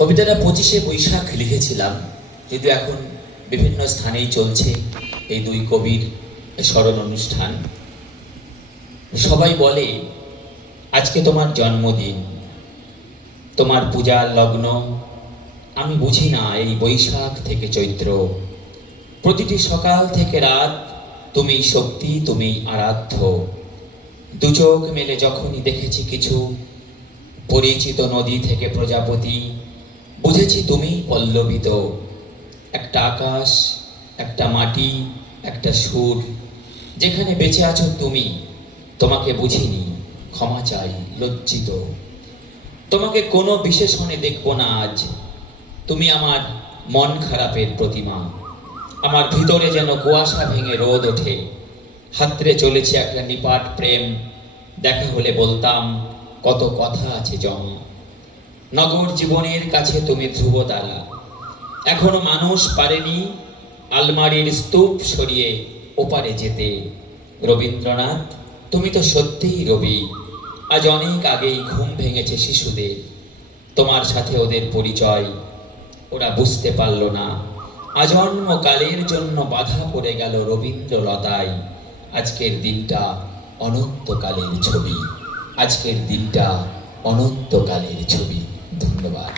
কবিতাটা 25শে বৈশাখ লিখেছিলাম, যদিও এখন বিভিন্ন স্থানেই চলছে এই দুই কবির স্মরণ অনুষ্ঠান। সবাই বলে আজকে তোমার জন্মদিন, তোমার পূজার লগ্ন। আমি বুঝি না এই বৈশাখ থেকে চৈত্র, প্রতিটি সকাল থেকে রাত তুমি শক্তি, তুমি আরাধ্য। দু চোখ মেলে যখনই দেখেছি কিছু পরিচিত নদী থেকে প্রজাপতি, বুঝেছি তুমি পল্লবিত। একটা আকাশ, একটা মাটি, একটা সুর, যেখানে বেঁচে আছো তুমি। তোমাকে বুঝিনি, ক্ষমা চাই, লজ্জিত। তোমাকে কোনো বিশেষণে দেখব না আজ, তুমি আমার মন খারাপের প্রতিমা। আমার ভিতরে যেন কুয়াশা ভেঙে রোদ ওঠে, হাতড়ে চলেছে একটা নিপাট প্রেম। দেখা হলে বলতাম কত কথা আছে জমা। নগর জীবনের কাছে তুমি ধ্রুবতারা, এখনো মানুষ পারেনি আলমারির স্তূপ সরিয়ে ওপারে যেতে। রবীন্দ্রনাথ, তুমি তো সত্যিই রবি। আজ অনেক আগেই ঘুম ভেঙেছে শিশুদের, তোমার সাথে ওদের পরিচয়। ওরা বুঝতে পারল না আজন্মকালের জন্য বাধা পড়ে গেল রবীন্দ্রলতায়। আজকের দিনটা অনন্তকালের ছবি, আজকের দিনটা অনন্তকালের ছবি। ধন্যবাদ।